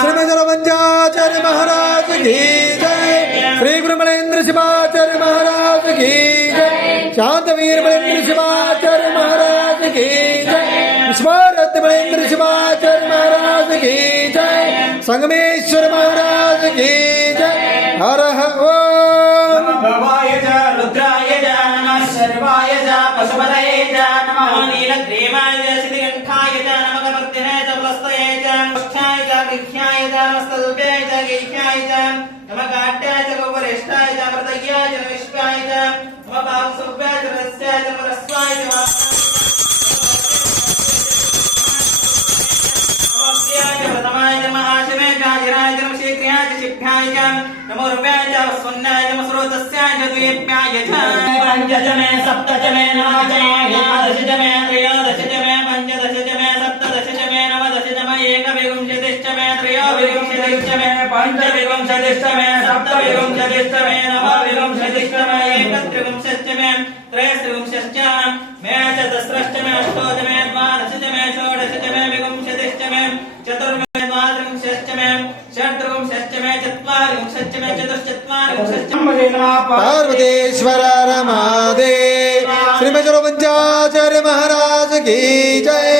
श्रीमद पंचाचार्य महाराज की जय। श्री गुरु मलेन्द्र शिवाचार्य महाराज की जय। शांतवीर मलेन्द्र शिवाचार्य महाराज की जय। विश्वरत्न मलेन्द्र शिवाचार्य महाराज की जय। संगमेश्वर महाराज की जय। हर ओम भवाय च रुद्राय च नमः सर्वाय च पशुपतये च नमः नीलग्रीवाय च सिद्धिकण्ठाय च नमः कपर्दिने च पुलस्तये च पक्षाय च गृह्याय च नमस्तल्प्याय च गैह्याय च नमः काट्याय च गौवरिष्ठाय च मृतय्याय च विश्वाय च नमः पावसुभ्याय च रस्याय च परस्वाय च प्रथमाय च महाशिवे च आजिराय च शीघ्राय च शिभ्याय च नमो रूपाय च वस्वन्नाय च स्रोतस्याय च द्वीप्याय च पंच च मे सप्त च मे नव च मे एकादश च मे त्रयोदश च मे पंचदश च मे सप्तदश च मे नवदश च मे एकविंशतिश्च मे त्रयोविंशतिश्च मे पञ्चविंशतिश्च मे सप्तविंशतिश्च मे नवविंशतिश्च मे एकत्रिंशश्च मे त्रयस्त्रिंशश्च मे चतुस्रश्च मे अष्टोदश मे द्वादश च मे षोडश च मे विंशतिश्च मे चतुर्मे द्वात्रिंशश्च मे षट्त्रिंशश्च मे चत्वारिंशश्च मे चतुश्चत्वारिंशश्च पार्वतीश्वर रमादेव। श्रीमद पंचाचार्य महाराज की जय।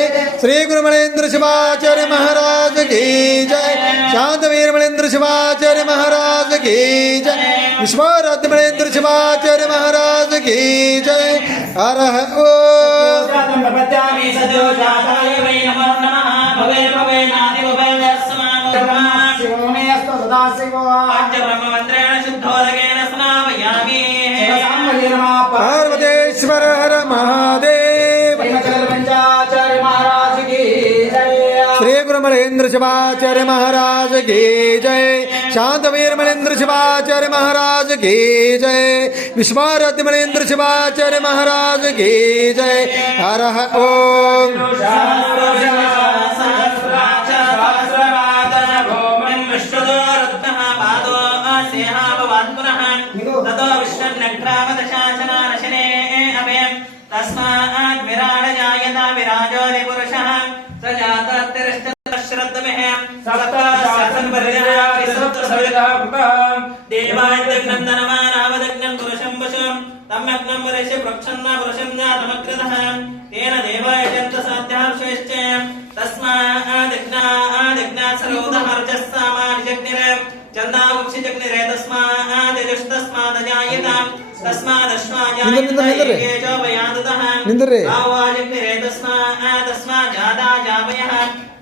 श्री गुरु मलेन्द्र शिवाचार्य महाराज की जय। शांतवीर मलेन्द्र शिवाचार्य महाराज की जय। विश्वरत्न मलेन्द्र शिवाचार्य महाराज की जय। हर ओम पार्वतीश्वर हर महादेव। श्री गुरु मलेन्द्र शिवाचार्य महाराज की जय। शांतवीर मलेन्द्र शिवाचार्य महाराज की जय। विश्वरत्न मलेन्द्र शिवाचार्य महाराज की जय। हर ओम तस्मात् विराट जायता विराजो पुरुषः स जातश्रद्धमेह देवायज्ञनन्दनमानावदग्नं पुरुषं वशं तम्यग्नं पुरुष प्रक्षन्ना पुरुषं जातमग्रतः तेन देवायजन्त साध्याश्रेश्च तस्मात् सरोदहर्जस्सामार्जग्निरे चन्दावक्षिजग्निरे तस्मात् जायतां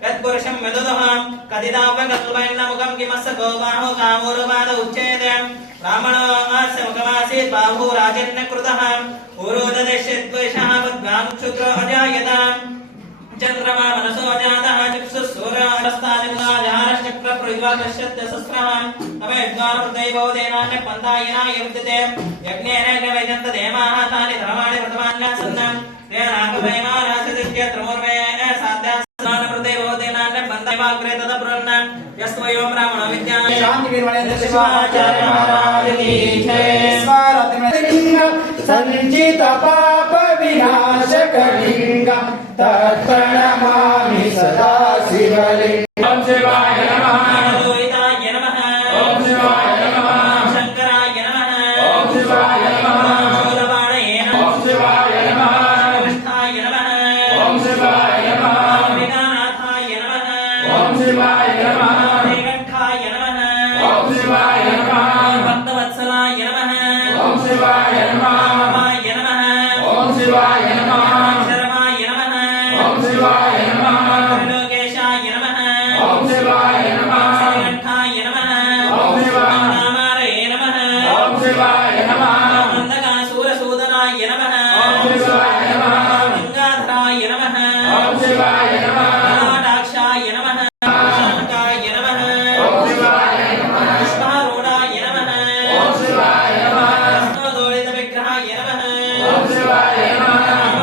यत्पुरुषं विदुदः कदिदाव्यकल्पयन्नमुखं किमस्य गोबाहो कामोरुपाद उच्यते ब्राह्मणो अस्य मुखमासीत् बाहुः राजन्यकृतः उरोददेशद्वेषः पद्माक्षुद्रो अजायत चन्द्रमा मनसो जातः चक्षुस्सूर्यस्ताजन्दाजारश्चक्रप्रयुवाकश्यत्यसस्रः अवेद्वारप्रदैवोदेनान्य पन्थायनायवृद्धते यज्ञेन वैजन्त देमाः तानि धर्माणि प्रथमान्यासन्नम् तेनाकवैमानासदित्य त्रमोर्वे साध्यासनानप्रदैवोदेनान्य पन्थायवाग्रे तदब्रह्म यस्वयो ब्राह्मणो विद्या शान्तिर्वणेन्द्र शिवाचार्य महाराज की जय। संचित पाप विनाशकलिंगं तत्प्रणमामि सदा शिवलिंगम्। ओम शिवाय नमः। द्वैताय नमः। ओम शिवाय नमः। शंकराय नमः। ओम शिवाय नमः। शूलबाणये नमः। ओम शिवाय नमः। कृष्णाय नमः। ओम शिवाय नमः। विघ्ननाथाय नमः। ओम शिवाय नमः। नीलकण्ठाय नमः। ओम शिवाय नमः। भक्तवत्सलाय नमः। ओम शिवाय नमः। रामाय नमः। ओम शिवाय नमः। शर्माय नमः। ओम शिवाय नमः। त्रिलोकेशाय नमः। ओम शिवाय नमः। श्रीकण्ठाय नमः। ओम शिवाय रामारये नमः। ओम शिवाय नमः। अन्धकासुरसूदनाय नमः। ओम शिवाय नमः। गंगाधराय नमः। ओम शिवाय नमः। ललाटाक्षाय नमः। शांताय नमः। ओम शिवाय नमः। पुष्पारूढाय नमः। ओम शिवाय नमः। विग्रहाय नमः। ओम शिवाय नमः।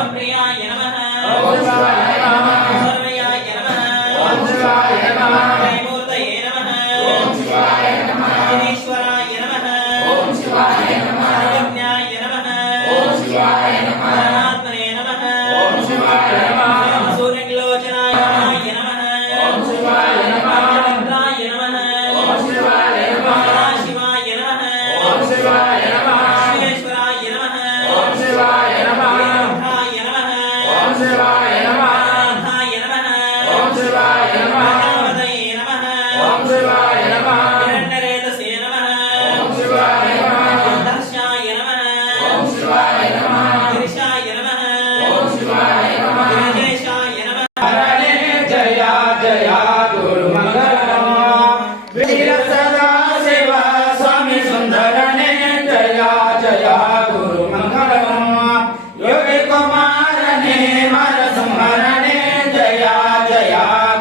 गिरिजेशाय नमः जय जय गुरु मंगलम वीर सदा शिव स्वामी सुंदरने जय जय गुरु मंगलम योगी कुमारने मर संहरणे जय जय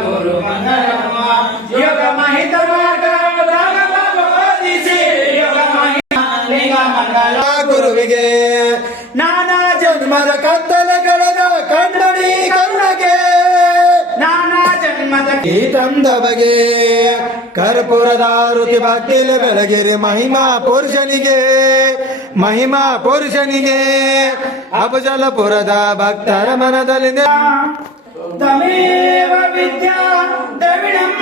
गुरु मंगलम योग महित मार्ग भगवदिसे योग महित लिंग मंगल ಗುರುವಿಗೆ ನಾನಾ ಜನ್ಮದ ಕತ್ತಲೆಗಳ ಕಣ್ಣಡಿ ಕರುಣಗೆ ನಾನಾ ಜನ್ಮದ ಈ ತಂದ ಬಗೆ ಕರ್ಪೂರದಾರುತಿ ಬಾಗಿಲ ಬೆಳಗಿರಿ ಮಹಿಮಾ ಪುರುಷನಿಗೆ ಅಪಜಲಪುರದ ಭಕ್ತರ ಮನದಲ್ಲಿ ತಮೇವ ವಿದ್ಯಾ ದ್ರವಿಣಂ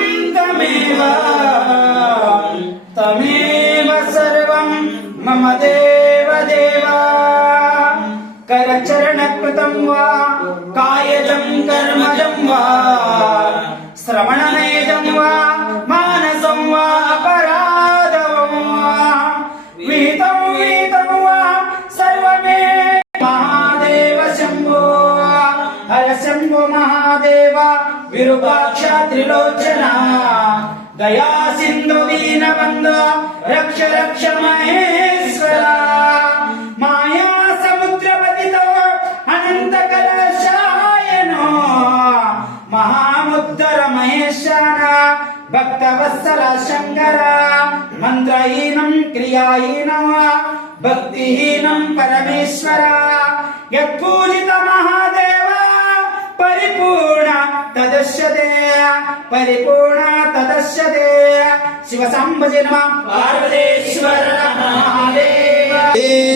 ತಮೇವ ಸರ್ವಂ ಮಮ ದೇವ ದೇವ ಕರಚರಣ ಕೃತಂ ವಾ ಕಾಯಜಂ ಕರ್ಮಜಂ ವಾ ಶ್ರವಣನೇಜಂ ವಾ ಮಾನಸಂ ವಾ ಅಪರಾಧವಂ ವಾ ವಿಹಿತಂ ವಾ ಸರ್ವಮೇ ಮಹಾದೇವ ಶಂಭೋ ಹರ ಶಂಭೋ ಮಹಾದೇವ ವಿರೂಪಾಕ್ಷ ತ್ರಿಲೋಚನ ದಯಾ ಸಿಂಧು ದೀನ ಬಂಧು ರಕ್ಷ ರಕ್ಷ ಮಹೇಶ್ವರ ಮಾಯಾ ಸಮುದ್ರ ಪತಿತೋ ಅನಂತ ಕಲಶಾಯನೋ ಮಹಾಮುದ್ದರ ಮಹೇಶಾನ ಭಕ್ತವತ್ಸಲ ಶಂಕರ ಮಂತ್ರಹೀನಂ ಕ್ರಿಯಾಹೀನಂ ಭಕ್ತಿಹೀನಂ ಪರಮೇಶ್ವರ ಯತ್ಪೂಜಿತ ಮಹಾದೇವ ಪರಿಪೂರ್ಣ ತದಶ್ಯತೆ ಶಿವ ಸಾಂಬಜೆ ನಮಃ ಪಾರ್ವತೇಶ್ವರ ಮಹಾದೇವ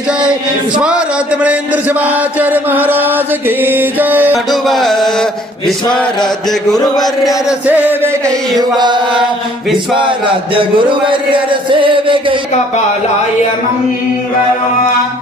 जय विश्वाराध्य मणेन्द्र शिवाचार्य महाराज की जय ಮಾಡುವ ವಿಶ್ವಾರಾಧ್ಯ ಗುರುವರ್ಯರ ಸೇವೆಗೈಯುವ ವಿಶ್ವಾರಾಧ್ಯ ಗುರುವರ್ಯರ ಸೇವೆಗೈ ಕಪಾಲಾಯ ಮಂಗಳಂ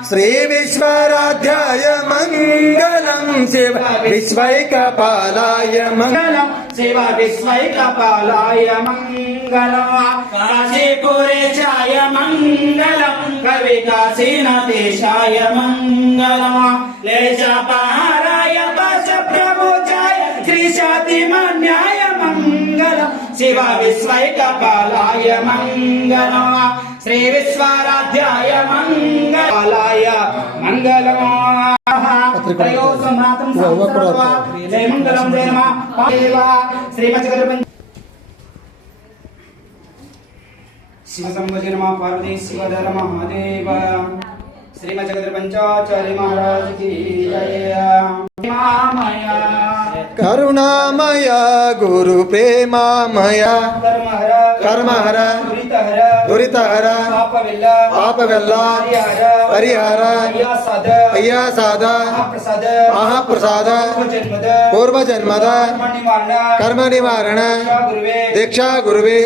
ಶ್ರೀ ವಿಶ್ವಾರಾಧ್ಯಾಯ ಮಂಗಲಂ ಶಿವ ವಿಶ್ವೈಕಪಾಲಾಯ ಮಂಗಲಂ ಶಿವ ವಿಶ್ವೈಕಪಾಲಾಯ ಮಂಗಳಂ ಕಾಶೀಪುರೇಶಾಯ ಮಂಗಳಂ ಕವಿ ಕಾಶೀನಾಥೇಶಾಯ ಮಂಗಳಂ ಲೇಶಾಪಹಾರಾಯ ಪಾಶ ಪ್ರಭುಜಾಯ ಶ್ರೀಶಾತಿಮಾನ್ಯಾಯ ಮಂಗಳಂ ಶಿವ ವಿಶ್ವೈಕಪಾಲಾಯ ಮಂಗಳಂ ಶ್ರೀ ವಿಶ್ವಾರಾಧ್ಯಾಯ ಮಂಗಲಾಯ ಮಂಗಲಂ ತ್ರಯೋ ಸಂಭ್ರಾತಂ ಸಂಸ್ಕೃತ್ವಾ ಜಯ ಮಂಗಲಂ ಜಯ ನಮಃ ದೇವ ಶ್ರೀಮಜ್ಜಗರ ಶಿವ ಸಂಭಜ ನಮಃ ಪಾರ್ವತಿ ಶಿವಧರ ಮಹಾದೇವ ಶ್ರೀಮಜ್ಜಗರ ಪಂಚಾಚಾರ್ಯ ಮಹಾರಾಜ ಕಿ ಜಯ ಮಾಮಯ ಕರುಣಾಮಯ ಗುರು ಪ್ರೇಮಾಮಯ ಕರ್ಮಹರ ದುರಿತಹರ ಪಾಪವೆಲ್ಲ ಪರಿಹಾರ ಅಯ್ಯಾಸಾದ ಮಹಾಪ್ರಸಾದ ಪೂರ್ವ ಜನ್ಮದ ಕರ್ಮ ನಿವಾರಣ ದೀಕ್ಷಾ ಗುರುವೇ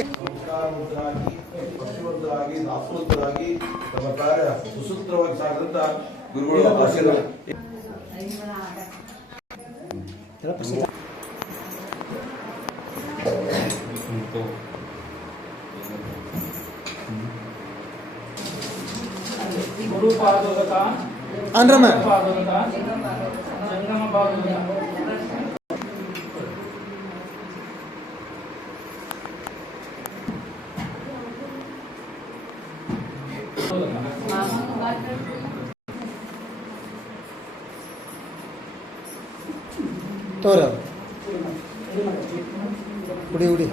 ದಾಸೋತ್ತರಾಗಿ ತಮ್ಮ ಕಾರ್ಯ ಸುಸೂತ್ರವಾಗಿ ಸಾಗದಂತ ಗುರುಗಳು ಆಶೀರ್ವಾದ ಗುರು ಪಾದೋದಕ ಅನ್ರಮ್ಮ ಪಾದೋದಕ ಜಂಗಮ ಪಾದೋದಕ ತೋರ ಉಡಿ ಗುರು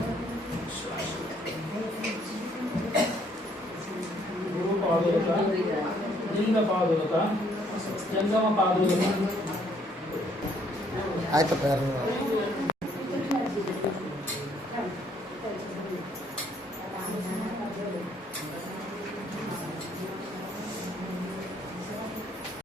ಪಾದೋದಕ ಲಿಂಗ ಪಾದೋದಕ ಜಂಗಮ ಪಾದೋದಕ ಆಯ್ತಪ್ಪ ಯಾರು